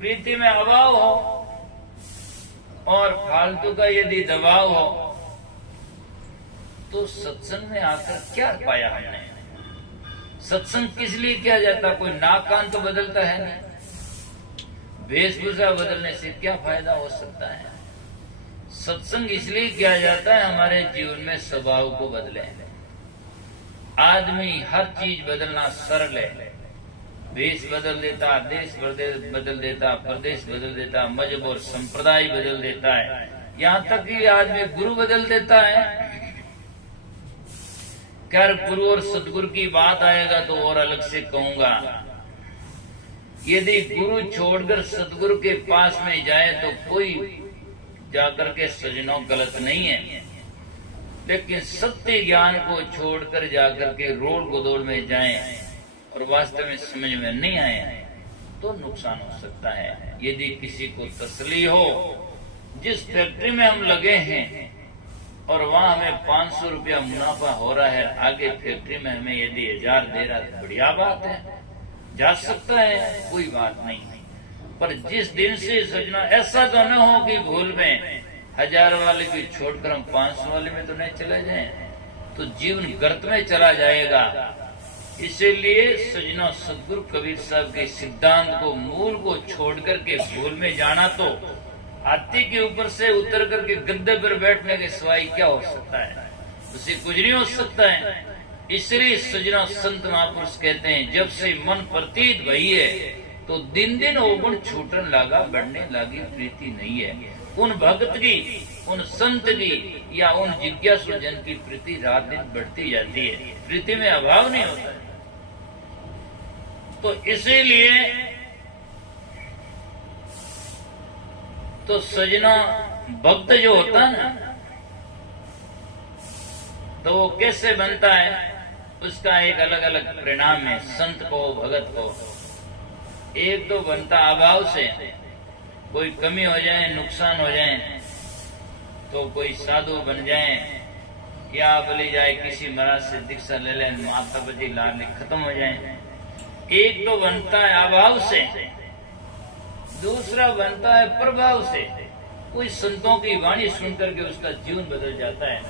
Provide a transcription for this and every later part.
प्रीति में अभाव हो और फालतू का यदि दबाव हो तो सत्संग में आकर क्या पाया हमने? सत्संग किस लिए किया जाता? कोई नाक कान तो बदलता है नहीं। वेशभूषा बदलने से क्या फायदा हो सकता है? सत्संग इसलिए किया जाता है हमारे जीवन में स्वभाव को बदले। आदमी हर चीज बदलना सरल है। वेश बदल देता, देश बदल देता, प्रदेश बदल देता, मजहब और संप्रदाय बदल देता है, यहाँ तक कि आदमी गुरु बदल देता है। खैर, गुरु और सदगुरु की बात आएगा तो और अलग से कहूंगा। यदि गुरु छोड़कर सदगुरु के पास में जाए तो कोई जाकर के सजनों गलत नहीं है, लेकिन सत्य ज्ञान को छोड़कर जाकर के रोड गोदोड़ में जाएं और वास्तव में समझ में नहीं आए तो नुकसान हो सकता है। यदि किसी को तसल्ली हो, जिस फैक्ट्री में हम लगे हैं और वहां हमें 500 रुपया मुनाफा हो रहा है, आगे फैक्ट्री में हमें यदि 1000 दे रहा है, बढ़िया बात है, जा सकता है, कोई बात नहीं। पर जिस दिन से सजना ऐसा तो न हो कि भूल में 1000 वाले की छोड़कर हम 500 वाले में तो नहीं चले जाएं, तो जीवन गर्त में चला जाएगा। इसीलिए सजना सदगुरु कबीर साहब के सिद्धांत को, मूल को छोड़कर के भूल में जाना तो हाथी के ऊपर से उतर करके गद्दे पर बैठने के सिवाय क्या हो सकता है? उसे कुछ नहीं हो सकता है। इसलिए सजना संत महापुरुष कहते हैं, जब से मन प्रतीत भई है तो दिन दिन ओगुण छूटन लागा, बढ़ने लागी प्रीति नहीं है। उन भक्त की, उन संत की या उन जिज्ञासु जन की प्रीति रात दिन बढ़ती जाती है, प्रीति में अभाव नहीं होता है। तो इसीलिए तो सजना भक्त जो होता है ना, तो वो कैसे बनता है, उसका एक अलग अलग परिणाम है। संत को, भगत को, एक तो बनता अभाव से, कोई कमी हो जाए, नुकसान हो जाए तो कोई साधु बन जाए या बोली जाए किसी महाराज से दीक्षा ले लें, माता पिता लाल खत्म हो जाए। एक तो बनता है अभाव से, दूसरा बनता है प्रभाव से। कोई संतों की वाणी सुनकर के उसका जीवन बदल जाता है,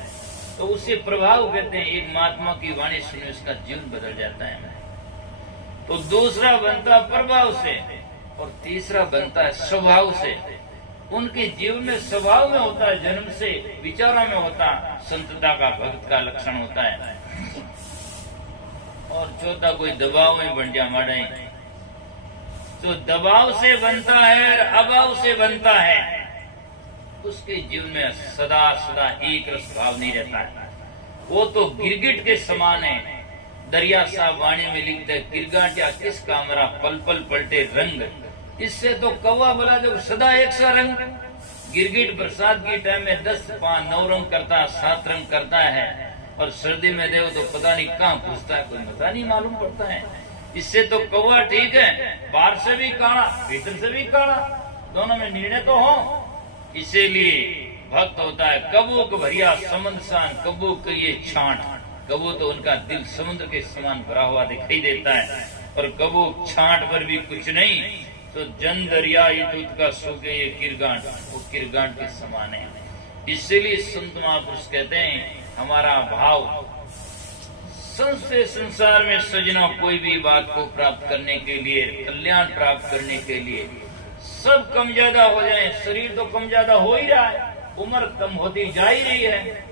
तो उसे प्रभाव कहते हैं। एक महात्मा की वाणी सुने उसका जीवन बदल जाता है। तो दूसरा बनता प्रभाव से और तीसरा बनता है स्वभाव से। उनके जीवन में स्वभाव में होता है, जन्म से विचारों में होता, संतता का, भक्त का लक्षण होता है। और चौथा कोई दबाव में बन जा माड़े, तो दबाव से बनता है और अभाव से बनता है। उसके जीवन में सदा सदा एक रस भाव नहीं रहता है। वो तो गिरगिट के समान है। दरिया साहब वाणी में लिखते हैं, गिरगाटिया किस कामरा, पल पल पलटे रंग। इससे तो कौवा बोला जब सदा एक सा रंग। गिरगिट बरसात के टाइम में 10, 5, 9 रंग करता है, 7 रंग करता है, और सर्दी में देव तो पता नहीं कहाँ घुसता है, कोई पता नहीं मालूम पड़ता है। इससे तो कौवा ठीक है, बाहर से भी काला, भीतर से भी काला, दोनों में निर्णय तो हो। इसीलिए भक्त होता है कबू को भरिया समुद्र सान, कबू को ये छांट। कबू तो उनका दिल समुद्र के समान भरा हुआ दिखाई देता है, और कबू छांट पर भी कुछ नहीं, तो जन दरिया दूध का सूखे ये किरगांठ, वो किरगांठ के समान है। इसीलिए संत महापुरुष कहते हैं, हमारा भाव संसार में सजना कोई भी बात को प्राप्त करने के लिए, कल्याण प्राप्त करने के लिए सब कम ज्यादा हो जाए। शरीर तो कम ज्यादा हो ही रहा है, उम्र कम होती जा ही रही है,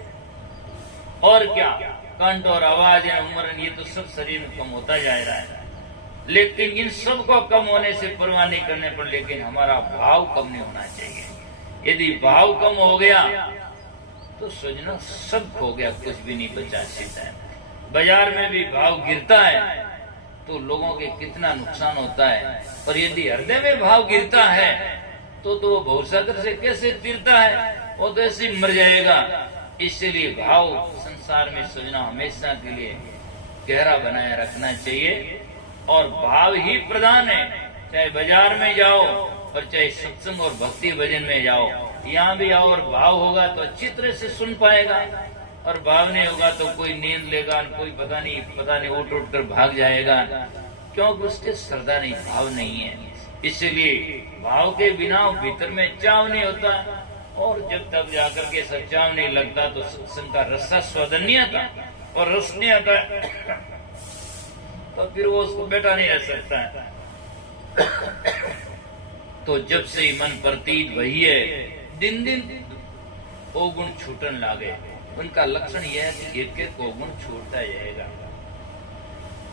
और क्या, कंठ और आवाज या उम्र ये तो सब शरीर में कम होता जा रहा है। लेकिन इन सब को कम होने से परवाह नहीं करने पर, लेकिन हमारा भाव कम नहीं होना चाहिए। यदि भाव कम हो गया तो सोचना सब खो गया, कुछ भी नहीं बचा सकता है। बाजार में भी भाव गिरता है तो लोगों के कितना नुकसान होता है, और यदि हृदय में भाव गिरता है तो वो भवसागर से कैसे गिरता है, वो तो ऐसे मर जाएगा। इसलिए भाव संसार में सोचना हमेशा के लिए गहरा बनाए रखना चाहिए, और भाव ही प्रधान है। चाहे बाजार में जाओ और चाहे सत्संग और भक्ति भजन में जाओ, यहाँ भी आओ और भाव होगा तो अच्छी तरह से सुन पाएगा, और भाव नहीं होगा तो कोई नींद लेगा, कोई पता नहीं उठ कर भाग जाएगा, क्योंकि उसके श्रद्धा नहीं, भाव नहीं है। इसलिए भाव के बिना भीतर में चाव नहीं होता, और जब तक जाकर के सच्चाव नहीं लगता तो सत्संग का रसा स्वादन नहीं आता, और रस नहीं आता तो फिर वो उसको बैठा नहीं रह सकता है। तो जब से मन प्रतीत वही है, दिन दिन वो गुण छूटन लागे। उनका लक्षण यह है कि एक एक को गुण छूटता जाएगा।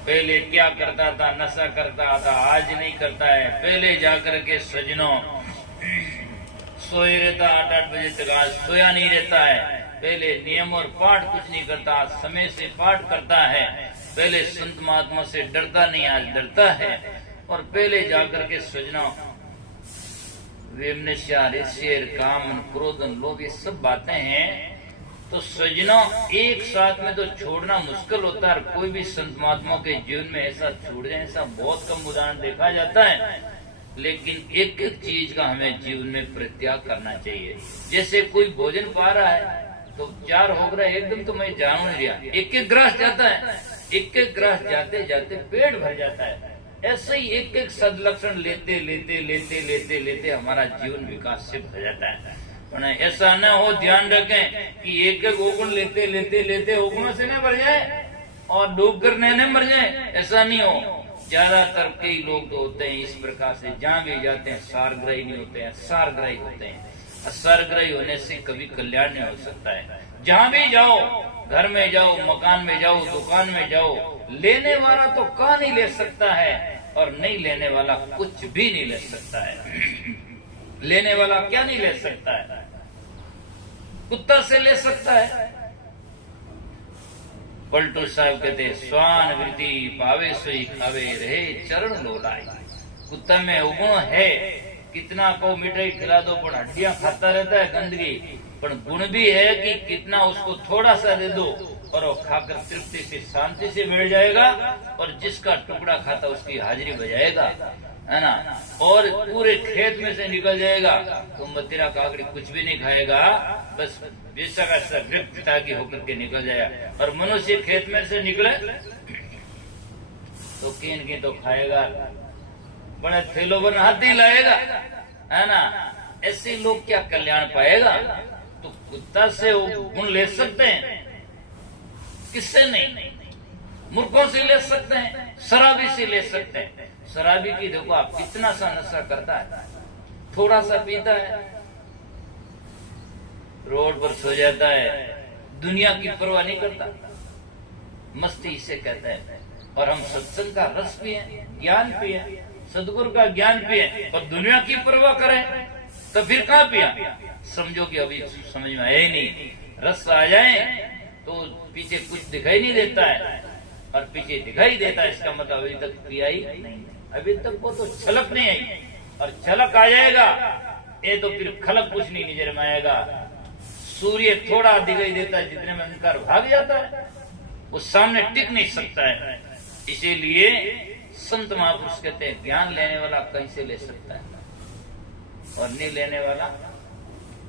पहले क्या करता था, नशा करता था, आज नहीं करता है। पहले जाकर के सजनों सोए रहता 8-8 बजे तक, आज सोया नहीं रहता है। पहले नियम और पाठ कुछ नहीं करता, समय से पाठ करता है। पहले संत महात्मा से डरता नहीं, आज डरता है। और पहले जाकर के सजनों वेमनस्या, ऋष्यर, काम, क्रोधन, लोभ, ये सब बातें हैं। तो सजनों एक साथ में तो छोड़ना मुश्किल होता है। कोई भी संत महात्मा के जीवन में ऐसा छूट जाए, ऐसा बहुत कम उदाहरण देखा जाता है। लेकिन एक एक चीज का हमें जीवन में परित्याग करना चाहिए। जैसे कोई भोजन पा रहा है तो 4 हो रहा है, एकदम तो मैं जानू नहीं रहा, एक एक ग्रास जाता है, एक एक ग्रास जाते जाते पेट भर जाता है। ऐसे ही एक एक सदलक्षण लेते लेते लेते लेते लेते हमारा जीवन विकास से भर जाता है। ऐसा न हो, ध्यान रखें कि एक एक ओगुण लेते लेते लेते ओगुणों से न भर जाए और डूब कर न मर जाए, ऐसा नहीं हो। ज्यादातर कई लोग तो होते हैं इस प्रकार से, जहाँ भी जाते हैं सारग्राही नहीं होते हैं, सारग्राही होते हैं। सारग्राही होने से कभी कल्याण नहीं हो सकता है। जहाँ भी जाओ, घर में जाओ, मकान में जाओ, दुकान में जाओ, लेने वाला तो कहाँ नहीं ले सकता है, और नहीं लेने वाला कुछ भी नहीं ले सकता है। लेने वाला क्या नहीं ले सकता है? कुत्ता से ले सकता है। पलटू साहब कहते हैं, स्वान वृत्ति पावे सोई खावे, रहे चरण लोलाए। कुत्ता में अवगुण है, कितना को मिठाई खिला दो पर हड्डियां खाता रहता है, गंदगी। पर गुण भी है कि कितना उसको थोड़ा सा दे दो और वो खाकर तृप्ति से शांति से बैठ जाएगा, और जिसका टुकड़ा खाता उसकी हाजिरी बजाएगा, है ना। और पूरे खेत में से निकल जाएगा तो मदिरा काकड़ी कुछ भी नहीं खाएगा, बस जैसा का वृत्ता की होकर के निकल जाएगा। और मनुष्य खेत में से निकले तो कीन की तो खाएगा, बड़े थैलों पर हाथी लाएगा, है ना। ऐसे लोग क्या कल्याण पाएगा? तो कुत्ता से वो गुण ले सकते हैं, किससे नहीं? मूर्खों से ले सकते हैं, शराबी से ले सकते हैं। शराबी की देखो आप, कितना सा नशा करता है, थोड़ा सा पीता है, रोड पर सो जाता है, दुनिया की परवाह नहीं करता, मस्ती इसे कहते हैं। और हम सत्संग का रस पिए, ज्ञान पिए, सदगुरु का ज्ञान पिए, और दुनिया की परवाह करें तो फिर कहाँ पिया? समझो कि अभी समझ में आया ही नहीं। रस आ जाए तो पीछे कुछ दिखाई नहीं देता है, और पीछे दिखाई देता है, इसका मतलब अभी तक पिया ही नहीं, अभी तक वो तो छलक नहीं आई। और छलक आ जाएगा ये तो फिर खलक कुछ नहीं नजर में आएगा। सूर्य थोड़ा दिखाई देता है, जितने में अंधकार भाग जाता है, वो सामने टिक नहीं सकता है। इसीलिए संत महापुरुष कहते हैं, ज्ञान लेने वाला कहीं से ले सकता है, और नहीं लेने वाला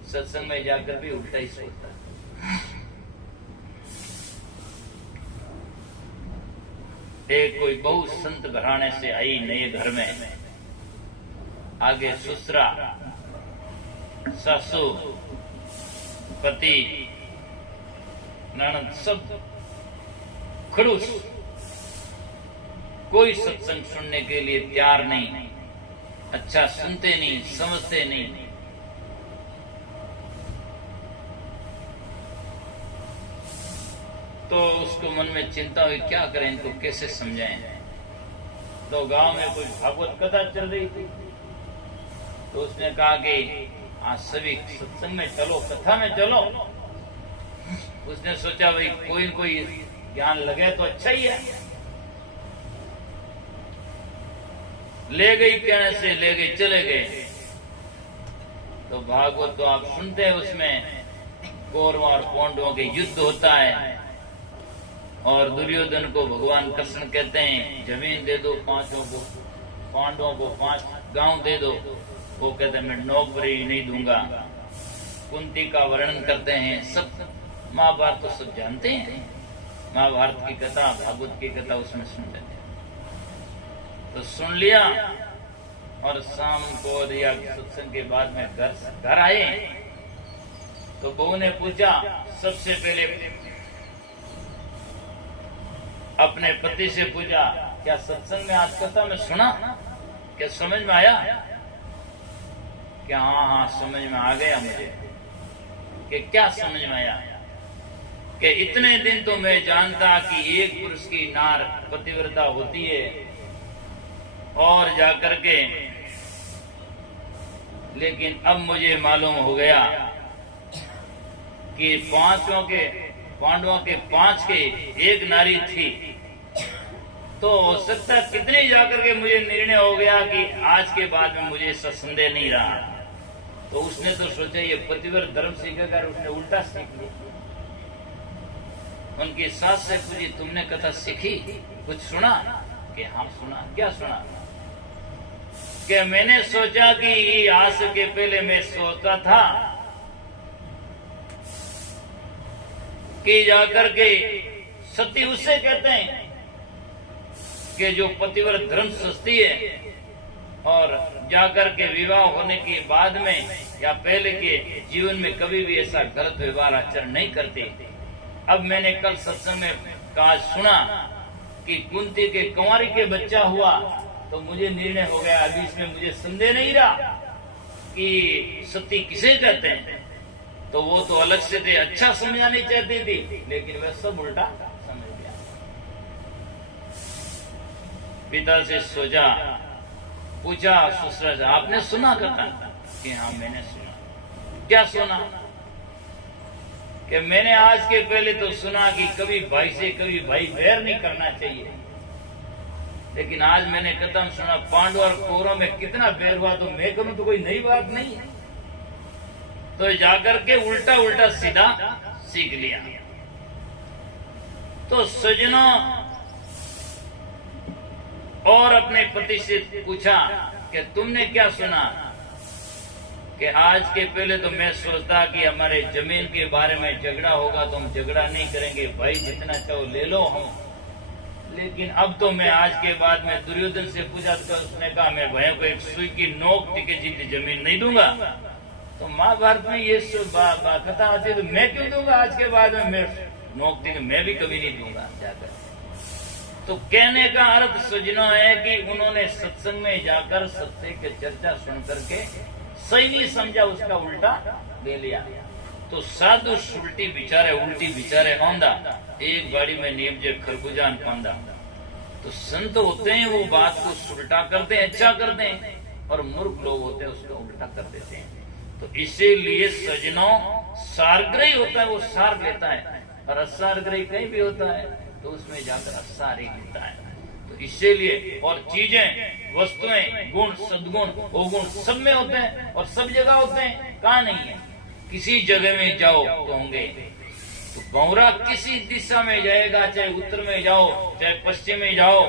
सत्संग में जाकर भी उल्टा ही सोचता है। एक कोई बहुत संत घराने से आई नए घर में, आगे ससुरा, सासू, पति, ननद सब खड़ूस, कोई सत्संग सुनने के लिए तैयार नहीं, अच्छा सुनते नहीं, समझते नहीं। तो उसको मन में चिंता हुई, क्या करें, इनको कैसे समझाएं। तो गांव में कोई भागवत कथा चल रही थी, तो उसने कहा कि आज सभी सत्संग में चलो, कथा में चलो। उसने सोचा भाई कोई न कोई ज्ञान लगे तो अच्छा ही है। ले गई, कहने से ले गई, चले गए। तो भागवत तो आप सुनते हैं, उसमें कौरवों और पांडवों के युद्ध होता है, और दुर्योधन को भगवान कृष्ण कहते हैं जमीन दे दो 5 को, पांडवों को 5 गांव दे दो। वो कहते हैं मैं नौकरी नहीं दूंगा। कुंती का वर्णन करते हैं, सब महाभारत तो सब जानते हैं, महाभारत की कथा, भागवत की कथा उसमें सुन लेते हैं। तो सुन लिया और शाम को या सत्संग के बाद में घर आए तो बहू ने पूछा, सबसे पहले अपने पति से पूछा, क्या सत्संग में आज कथा में सुना, क्या समझ में आया? क्या हाँ समझ में आ गया मुझे। कि क्या समझ में आया? कि इतने दिन तो मैं जानता कि एक पुरुष की नार पतिव्रता होती है और जाकर के, लेकिन अब मुझे मालूम हो गया कि पांडवों के 5 के एक नारी थी। तो हो सकता कितने जाकर के मुझे निर्णय हो गया कि आज के बाद में मुझे संदेह नहीं रहा। तो उसने तो सोचा ये पतिव्रत धर्म सीखेगा, उसने उल्टा सीख लिया। उनकी सास से पूछी, तुमने कथा सीखी, कुछ सुना? कि हाँ सुना। क्या सुना? कि मैंने सोचा कि आज के पहले मैं सोचता था कि जाकर के सती उससे कहते हैं कि जो पतिव्रत धर्म सस्ती है और जाकर के विवाह होने के बाद में या पहले के जीवन में कभी भी ऐसा गलत व्यवहार आचरण नहीं करते। अब मैंने कल सत्संग में कहा सुना कि कुंती के कुंवारी के बच्चा हुआ, तो मुझे निर्णय हो गया, अभी इसमें मुझे संदेह नहीं रहा कि सती किसे कहते हैं। तो वो तो अलग से थे, अच्छा समझानी चाहती थी, लेकिन वह सब उल्टा समझ गया। पिता से सोचा, पूछा ससुर से, आपने सुना कथा? कि हाँ मैंने सुना। क्या सुना? कि मैंने आज के पहले तो सुना कि कभी भाई से कभी भाई बैर नहीं करना चाहिए, लेकिन आज मैंने कथा सुना पांडव और कौरव में कितना बैर हुआ, तो मैं कहूं तो कोई नई बात नहीं है। तो जाकर के उल्टा उल्टा सीधा सीख लिया। तो सज्जनों और अपने पति से पूछा कि तुमने क्या सुना? कि आज के पहले तो मैं सोचता कि हमारे जमीन के बारे में झगड़ा होगा तो हम झगड़ा नहीं करेंगे, भाई जितना चाहो ले लो हम। लेकिन अब तो मैं आज के बाद में दुर्योधन से पूछा तो उसने कहा मैं भाइयों को एक सुई की नोक के जीत जमीन नहीं दूंगा। तो महाभारत में ये कथा आती है, तो मैं क्यों दूंगा? आज के बाद में मैं नोक दी, मैं भी कभी नहीं दूंगा जाकर। तो कहने का अर्थ सज्जनों है कि उन्होंने सत्संग में जाकर सत्य की चर्चा सुन करके सही नहीं समझा, उसका उल्टा ले लिया। तो साधु उल्टी बिचारे औंधा, एक गाड़ी में नीम जे खरबूजान पांदा। तो संत होते हैं वो बात को उल्टा करते हैं, अच्छा करते हैं, और मूर्ख लोग होते हैं उसको उल्टा कर देते हैं। तो इसीलिए सज्जनों सारग्रही होता है वो सार लेता है, और असारग्रही कहीं भी होता है तो उसमें जाकर असार ही लेता है। तो इसीलिए और चीजें वस्तुएं गुण सद्गुण अवगुण सब में होते हैं और सब जगह होते हैं, कहाँ नहीं है। किसी जगह में जाओ तो होंगे। तो गौरा किसी दिशा में जाएगा, चाहे उत्तर में जाओ चाहे पश्चिम में जाओ,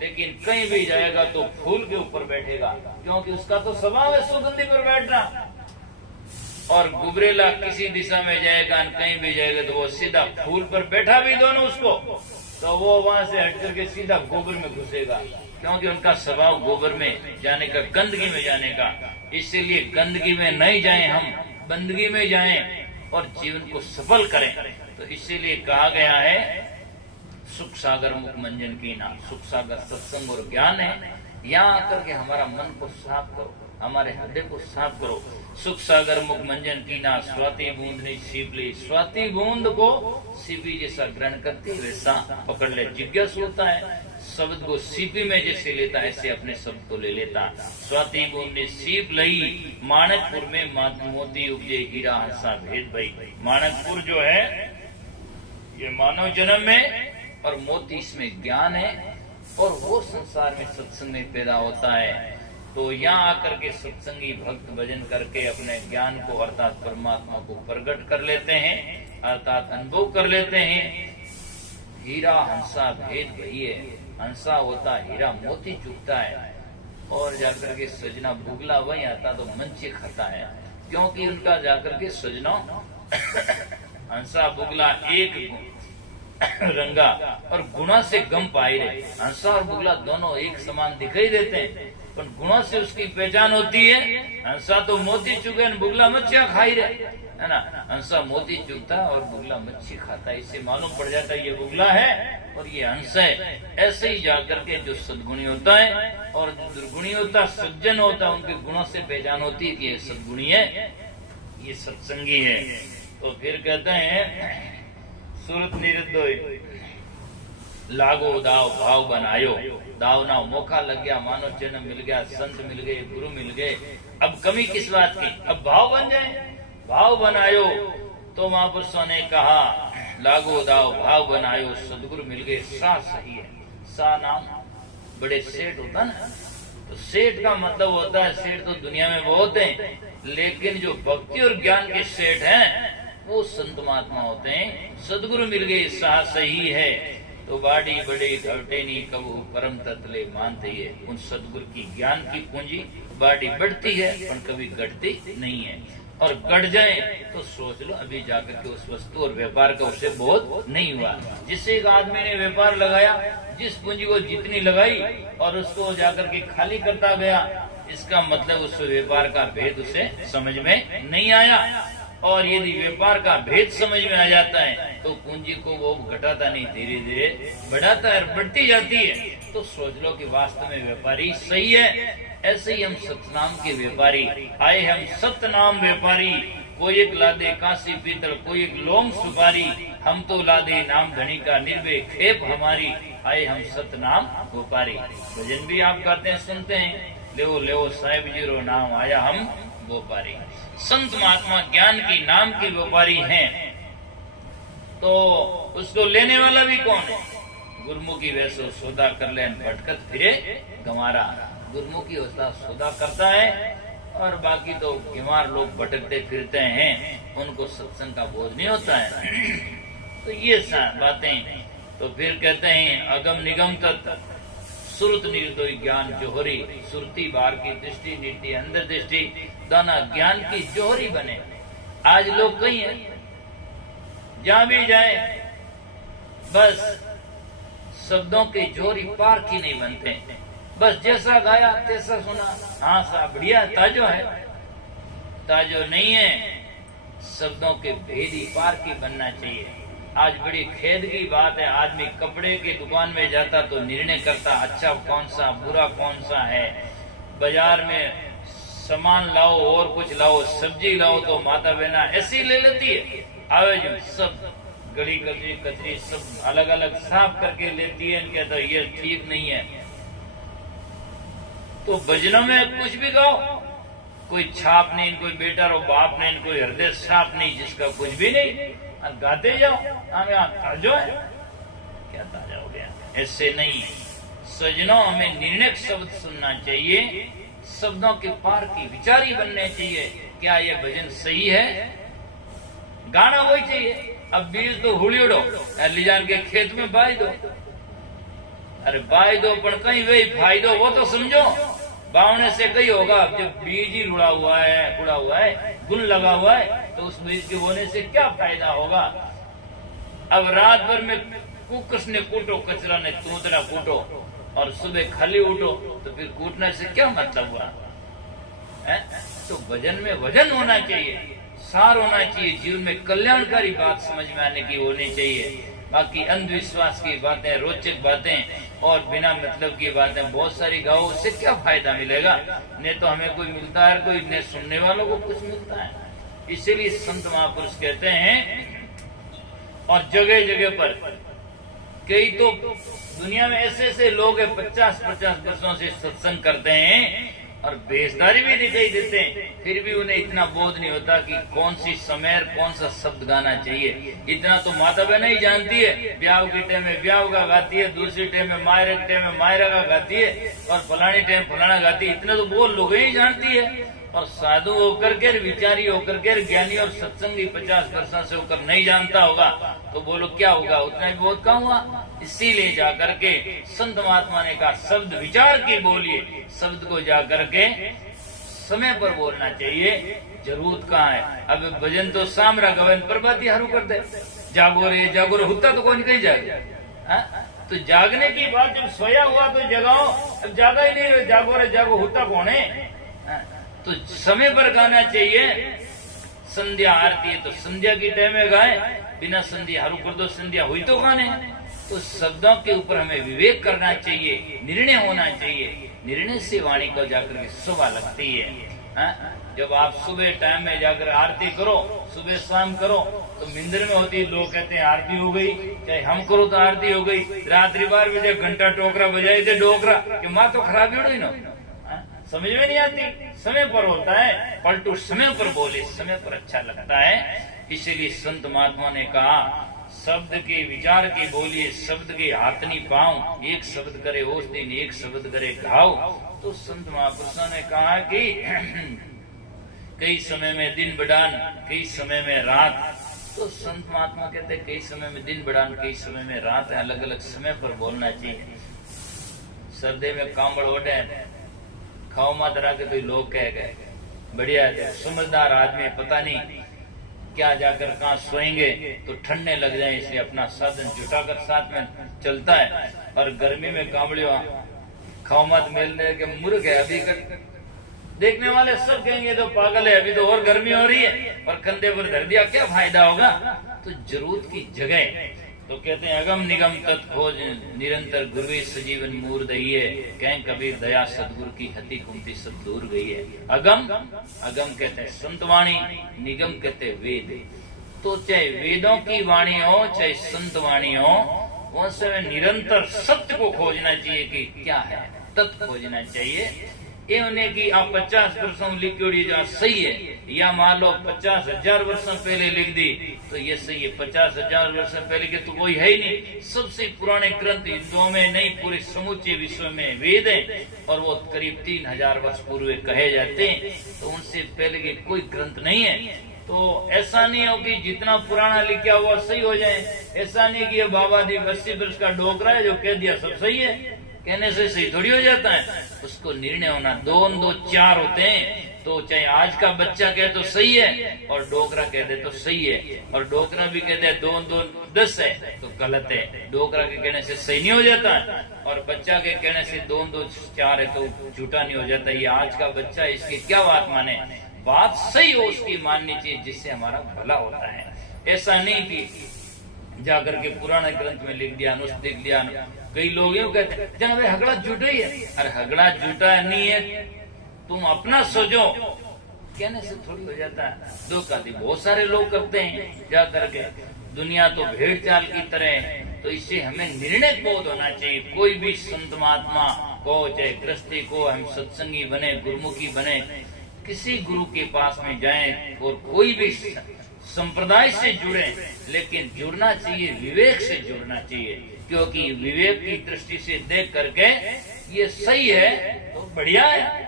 लेकिन कहीं भी जाएगा तो फूल के ऊपर बैठेगा, क्योंकि उसका तो स्वभाव है सुगंधी पर बैठना। और गुबरेला किसी दिशा में जाएगा, कहीं भी जाएगा तो वो सीधा फूल पर बैठा भी दोनों उसको, तो वो वहां से हट करके सीधा गोबर में घुसेगा, क्योंकि उनका स्वभाव गोबर में जाने का, गंदगी में जाने का। इसीलिए गंदगी में नहीं जाएं, हम बंदगी में जाएं और जीवन को सफल करें। तो इसीलिए कहा गया है सुख सागर मुख मंजन की ना, सुख सागर सत्संग और ज्ञान है। यहाँ आकर के हमारा मन को साफ करो, हमारे हृदय को साफ करो। सुख सागर मुख मंजन की ना, स्वाति बूंद नहीं सीप ली। स्वाति बूंद को सीपी जैसा ग्रहण करती वैसा पकड़ ले। जिज्ञासु होता है, शब्द को सीपी में जैसे लेता ऐसे अपने शब्द को ले लेता। स्वाति बूंद ने सीप लई, माणकपुर में मोती उपजे हीरा हंसा भेद भई। माणकपुर जो है ये मानव जन्म में, और मोती इसमें ज्ञान है, और वो संसार में सत्संग में पैदा होता है। तो यहाँ आकर के सत्संगी भक्त भजन करके अपने ज्ञान को अर्थात परमात्मा को प्रकट कर लेते हैं, अर्थात अनुभव कर लेते हैं। हीरा हंसा भेद भई है, हंसा होता हीरा मोती चुभता है, और जाकर के सजना भुगला वही आता तो मंचे खाता है, क्योंकि उनका जाकर के सजना हंसा बुगला एक रंगा और गुणा से गम पाई रहे। हंसा और बुगला दोनों एक समान दिखाई देते हैं, पर गुणों से उसकी पहचान होती है। हंसा तो मोती चुगे बुगला मच्छियां खाई रहे, है ना। हंसा मोती चुगता और बुगला मच्छी खाता है, इससे मालूम पड़ जाता है ये बुगला है और ये हंस है। ऐसे ही जाकर के जो सद्गुणी होता है और जो दुर्गुणी होता, सज्जन होता, उनके गुणों से पहचान होती है कि ये सद्गुणी है, ये सत्संगी है। तो फिर कहते हैं सुरत निरुद्धोय लागो दाव भाव बनायो, दाव ना मौका लग गया, मानव जन्म मिल गया, संत मिल गए, गुरु मिल गए, अब कमी किस बात की, अब भाव बन जाए, भाव बनायो। तो महापुरुषों ने कहा लागो दाव भाव बनायो, सदगुरु मिल गए, सा सही है। सा नाम बड़े सेठ होता ना, तो सेठ का मतलब होता है, सेठ तो दुनिया में बहुत हैं, लेकिन जो भक्ति और ज्ञान के सेठ हैं वो संत महात्मा होते हैं। सदगुरु मिल गए, सा सही है। तो बाड़ी बड़े घटे नहीं कबू परम तत्ले मानते है। उन सदगुरु की ज्ञान की पूंजी बाड़ी बढ़ती है पर कभी घटती नहीं है, और घट जाए तो सोच लो अभी जाकर के उस वस्तु और व्यापार का उससे बहुत नहीं हुआ। जिससे एक आदमी ने व्यापार लगाया, जिस पूंजी को जितनी लगाई और उसको जाकर के खाली करता गया, इसका मतलब उस व्यापार का भेद उसे समझ में नहीं आया। और यदि व्यापार का भेद समझ में आ जाता है तो पूंजी को वो घटाता नहीं, धीरे धीरे बढ़ाता है, बढ़ती जाती है। तो सोच लो कि वास्तव में व्यापारी सही है। ऐसे ही हम सतनाम के व्यापारी आए, हम सतनाम व्यापारी। कोई एक लादे कांसी पीतल, कोई एक लौंग सुपारी, हम तो लादे नाम धनी का निर्भय खेप हमारी। आए हम सतनाम व्यापारी। भजन भी आप गाते हैं, सुनते हैं, लेवो लेवो साहेब जीरो नाम आया हम व्यापारी। संत महात्मा ज्ञान की नाम के व्यापारी हैं, तो उसको लेने वाला भी कौन है? गुरमुखी वैसो सौदा कर ले भटकत फिरे गंवारा। गुरमुखी होता सौदा करता है और बाकी तो बीमार लोग भटकते फिरते हैं, उनको सत्संग का बोध नहीं होता है। तो ये बातें। तो फिर कहते हैं अगम निगम तत्व सुरत निर्दोय ज्ञान जोहरी। सुरती बाहर की दृष्टि, नीति अंदर दृष्टि, दाना ज्ञान की जोहरी बने। आज लोग कहीं हैं, जहां भी जाए बस शब्दों के जोहरी पार की नहीं बनते, बस जैसा गाया तैसा सुना, हाँ सा बढ़िया ताजो है, ताजो नहीं है। शब्दों के भेदी पार की बनना चाहिए। आज बड़ी खेद की बात है, आदमी कपड़े की दुकान में जाता तो निर्णय करता अच्छा कौन सा बुरा कौन सा है। बाजार में सामान लाओ और कुछ लाओ, सब्जी लाओ तो माता बहना ऐसी ले लेती है, आवे जो सब गली कचरी कचरी सब अलग अलग साफ करके लेती है, कहता ये ठीक नहीं है। तो भजनों में कुछ भी गाओ, कोई छाप नहीं, कोई बेटा और बाप नहीं, कोई हृदय साफ नहीं, जिसका कुछ भी नहीं, गाते जाओ हमें ताजो है, क्या ताजा हो गया? ऐसे नहीं। सजनों हमें निर्णय शब्द सुनना चाहिए, शब्दों के पार की विचारी बनने चाहिए। क्या ये भजन सही है? गाना वही चाहिए। अब बीज तो हुली उड़ो, ले जान के खेत में बाई दो, अरे बाई दो पर कहीं वही फायदो वो तो समझो। बावने से कहीं होगा, जब बीज ही उड़ा हुआ है, गुण लगा हुआ है, तो उस बीज के होने से क्या फायदा होगा? अब रात भर में कुकस ने कूटो, कचरा ने तूतरा कूटो और सुबह खाली उठो, तो फिर कूटने से क्या मतलब हुआ है? तो भजन में वजन होना चाहिए, सार होना चाहिए, जीवन में कल्याणकारी बात समझ में आने की होनी चाहिए। बाकी अंधविश्वास की बातें, रोचक बातें और बिना मतलब की बातें बहुत सारी गाओ, उससे क्या फायदा मिलेगा? न तो हमें कोई मिलता है, कोई न सुनने वालों को कुछ मिलता है। इसीलिए संत महापुरुष कहते हैं, और जगह जगह पर कई तो दुनिया में ऐसे ऐसे लोग हैं 50-50 वर्षों से सत्संग करते हैं और बेजदारी भी दिखाई देते हैं, फिर भी उन्हें इतना बोध नहीं होता कि कौन सी समय कौन सा शब्द गाना चाहिए। इतना तो माता बहना ही जानती है, ब्याह के टाइम में ब्याह का गाती है, दूसरी टाइम में मायरा के टाइम में मायरा का गाती है, और फलानी टाइम फलाना गाती है। इतना तो वो लोग ही जानती है। और साधु होकर के, विचारी होकर के, ज्ञानी और सत्संगी 50 वर्षों से होकर नहीं जानता होगा, तो बोलो क्या होगा? उतना भी बहुत कम हुआ। इसीलिए जाकर के संत महात्मा ने कहा शब्द विचार की बोलिए, शब्द को जाकर के समय पर बोलना चाहिए। जरूरत कहाँ है? अब भजन तो सामरा गवन प्रभाती हरू कर दे, जागो रे होता तो कौन कहीं जाएगा। तो जागने की बात, जब सोया हुआ तो जगाओ, अब जागा ही नहीं, जागो रे जागो, होता कौन है? तो समय पर गाना चाहिए। संध्या आरती है तो संध्या की टाइम में गाए, बिना संध्या हरू कर दो, संध्या हुई तो गाने। तो शब्दों के ऊपर हमें विवेक करना चाहिए, निर्णय होना चाहिए। निर्णय से वाणी को जाकर के शोभा लगती है। जब आप सुबह टाइम में जाकर आरती करो, सुबह शाम करो, तो मिंदर में होती, लोग कहते हैं आरती हो गई, चाहे हम करो तो आरती हो गई। रात्रि 12 बजे घंटा टोकरा बजाए थे, डोकरा कि माँ तो खराब ही ना, समझ में नहीं आती। समय पर होता है, पलटू समय पर बोले, समय पर अच्छा लगता है। इसीलिए संत महात्मा ने कहा, शब्द के विचार की बोलिए, शब्द के हाथ नहीं पाऊं, एक शब्द करे ओस दिन, एक शब्द करे घाव। तो संत महापुरुषों ने कहा कि कई समय में दिन बढ़ान, कई समय में रात। तो संत महात्मा कहते कई समय में दिन बढ़ान, कई समय में रात है, अलग अलग समय पर बोलना चाहिए। सर्दे में कांबड़ ओढ़े, खाओ मत रखे तो लोग कह गए बढ़िया है, समझदार आदमी, पता नहीं क्या जाकर कहाँ सोएंगे तो ठंडने लग जाए, इसलिए अपना साधन जुटाकर साथ में चलता है। और गर्मी में कांबड़ियों खाओ मत मिलने के मूर्ख है, अभी देखने वाले सब कहेंगे तो पागल है, अभी तो और गर्मी हो रही है और कंधे पर धर दिया, क्या फायदा होगा? तो जरूरत की जगह तो कहते हैं अगम निगम तत् खोज निरंतर गुरुवे सजीवन मूर दही है, कहें कबीर दया सदगुरु की हति कुमति सब दूर गई है। अगम, अगम कहते हैं संतवाणी, निगम कहते हैं वेद। तो चाहे वेदों की वाणी हो, चाहे संत वाणी हो, उसमें निरंतर सत्य को खोजना चाहिए कि क्या है, तत्व खोजना चाहिए। ये उन्हें कि आप 50 वर्षों में लिखी जो सही है, या मान लो 50,000 वर्षों पहले लिख दी तो ये सही है। 50,000 वर्षों पहले के तो कोई है ही नहीं। सबसे पुराने ग्रंथ हिंदुओं में नहीं, पूरे समूचे विश्व में वेद है, और वो करीब 3000 वर्ष पूर्व कहे जाते हैं। तो उनसे पहले के कोई ग्रंथ नहीं है। तो ऐसा नहीं हो कि जितना पुराना लिखा हुआ सही हो जाए। ऐसा नहीं कि ये बाबा दी 80 वर्ष का डोकरा है, जो कह दिया सब सही है, कहने से सही थोड़ी हो जाता है। उसको निर्णय होना, 2 2 4 होते हैं। तो चाहे आज का बच्चा कहे तो सही है, और डोकरा कह दे तो सही है, और डोकरा भी कह दे 2 2 10 है तो गलत है। डोकरा के कहने से सही नहीं हो जाता है, और बच्चा के कहने से 2 2 4 है तो झूठा नहीं हो जाता। ये आज का बच्चा, इसकी क्या बात माने? बात सही हो उसकी माननी चाहिए, जिससे हमारा भला होता है। ऐसा नहीं कि जाकर के पुराने ग्रंथ में लिख दिया, नुस्ख लिख दिया। कई लोग यूँ कहते हैं जनाब हगड़ा झूठा ही है। अरे हगड़ा झूठा नहीं है, तुम अपना सोचो, कहने से थोड़ी हो जाता है। धोखा दी बहुत सारे लोग करते हैं जा करके। दुनिया तो भेड़ चाल की तरह है। तो इससे हमें निर्णय बोध होना चाहिए। कोई भी संत महात्मा को, चाहे गृहस्थी को, हम सत्संगी बने, गुरुमुखी बने, किसी गुरु के पास में जाएं और कोई भी संप्रदाय से जुड़े, लेकिन जुड़ना चाहिए विवेक से जुड़ना चाहिए। क्योंकि विवेक की दृष्टि से देख करके ये सही है तो बढ़िया है,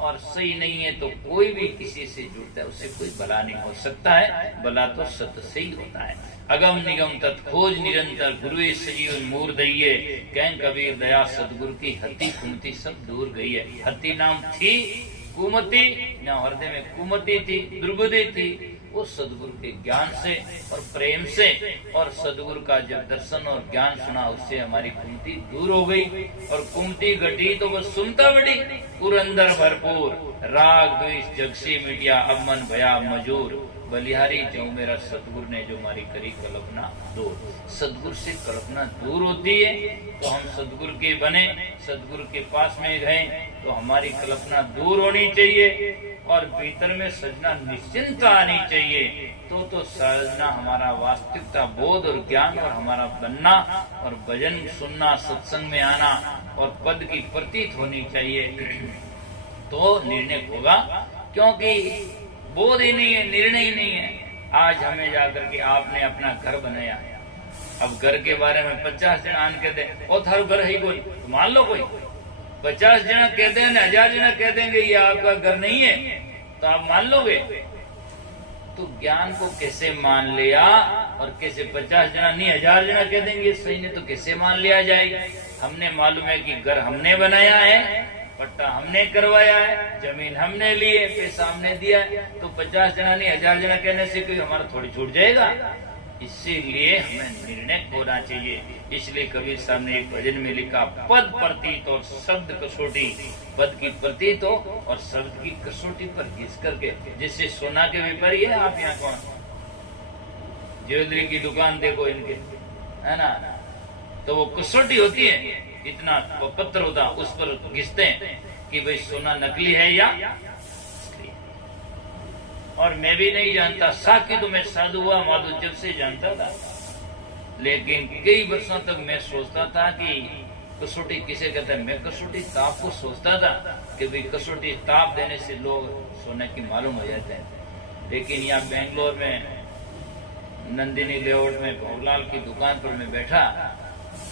और सही नहीं है तो कोई भी किसी से जुड़ता है उससे कोई भला नहीं हो सकता है। भला तो सत्य से ही होता है। अगम निगम तत् खोज निरंतर गुरुवे सजीवन मूर दइये, कहें कबीर दया सदगुरु की हति कुमति सब दूर गई है। हति नाम थी, कुमति ना हृदय में कुमति थी, दुर्बुद्धि थी। वो सदगुरु के ज्ञान से और प्रेम से, और सदगुरु का जब दर्शन और ज्ञान सुना, उससे हमारी कुमति दूर हो गई। और कुमति घटी तो बस सुनता बड़ी, पुरंदर भरपूर राग द्वेष जग से मिटिया, अब मन भया मजूर। बलिहारी जो मेरा सदगुरु ने जो हमारी करी कल्पना दूर। सदगुरु से कल्पना दूर होती है तो हम सदगुरु के बने, सदगुरु के पास में गए तो हमारी कल्पना दूर होनी चाहिए, और भीतर में सजना निश्चिंत आनी चाहिए। तो सजना हमारा वास्तविकता बोध और ज्ञान और हमारा बनना, और भजन सुनना, सत्संग में आना और पद की प्रतीत होनी चाहिए। तो निर्णय होगा, क्योंकि बोध ही नहीं है, निर्णय ही नहीं है। आज हमें जाकर के आपने अपना घर बनाया, अब घर के बारे में 50 जन आन कहते और थारू घर है कोई, तो मान लो कोई 50 जना कहते हैं, 1000 जना कह देंगे ये आपका घर नहीं है, तो आप मान लोगे? तो ज्ञान को कैसे मान लिया, और कैसे 50 जना नहीं 1000 जना कह देंगे सही ने, तो कैसे मान लिया जाएगा? हमने मालूम है कि घर हमने बनाया है, पट्टा हमने करवाया है, जमीन हमने ली है, पैसा हमने दिया है। तो 50 जना नहीं 1000 जना कहने से कोई हमारा थोड़ी छूट जाएगा? इसीलिए हमें निर्णय होना चाहिए। इसलिए कबीर साहब ने एक भजन में लिखा, पद प्रतीत और शब्द कसौटी, पद की प्रतीत हो और शब्द की कसौटी पर घिस करके, जिससे सोना के व्यापारी है आप यहाँ कौन, ज्वेलरी की दुकान देखो इनके, है ना, तो वो कसौटी होती है, इतना पत्थर होता उस पर घिसते हैं कि भाई सोना नकली है या असली। और मैं भी नहीं जानता, साकी तो मैं साधु हुआ माधु जब से जानता था, लेकिन कई वर्षों तक मैं सोचता था कि कसौटी किसे कहते हैं। मैं कसौटी ताप को सोचता था कि भाई कसौटी ताप देने से लोग सोने की मालूम हो जाते हैं। लेकिन यहाँ बेंगलोर में नंदिनी लेआउट में भोगलाल की दुकान पर मैं बैठा,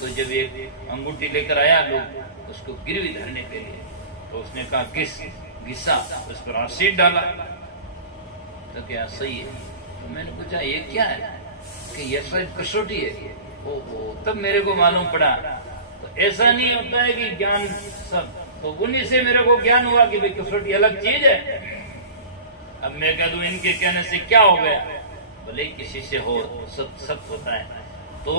तो जब एक अंगूठी लेकर आया लोग उसको गिरवी धरने के लिए, तो उसने कहा घिसा, उस पर एसिड डाला, तो क्या सही है? तो मैंने पूछा ये क्या है, कि ये शायद कसौटी है। ओहो, तब मेरे को मालूम पड़ा। तो ऐसा नहीं होता है कि ज्ञान सब, तो उन्हीं से मेरे को ज्ञान हुआ कि भाई कसौटी अलग चीज है। अब मैं कह दूं इनके कहने से क्या हो गया, भले किसी से हो, सत्य होता है। तो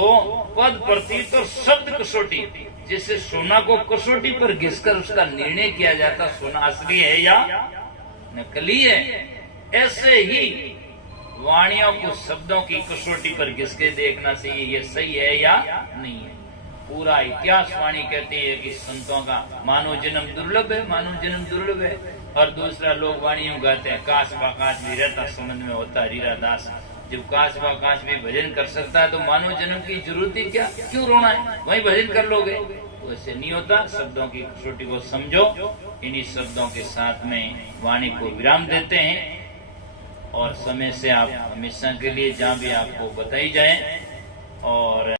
पद प्रतीत और शब्द कसौटी, जिससे सोना को कसौटी पर घिसकर उसका निर्णय किया जाता सोना असली है या नकली है, ऐसे ही वाणियों को शब्दों की कसौटी पर घिसके देखना चाहिए ये सही है या नहीं है। पूरा इतिहास वाणी कहती है कि संतों का मानव जन्म दुर्लभ है, मानव जन्म दुर्लभ है। और दूसरा लोग वाणियों गाते हैं, काश बाकाश भी रहता संबंध में होता हीरा दास। जब काश बाकाश भी भजन कर सकता है तो मानव जन्म की जरूरत ही क्या, क्यों रोना है, वही भजन कर लोगे। तो ऐसे नहीं होता, शब्दों की कसौटी को समझो। इन्हीं शब्दों के साथ में वाणी को विराम देते हैं और समय से आप हमेशा के लिए जहाँ भी आपको बताई जाए और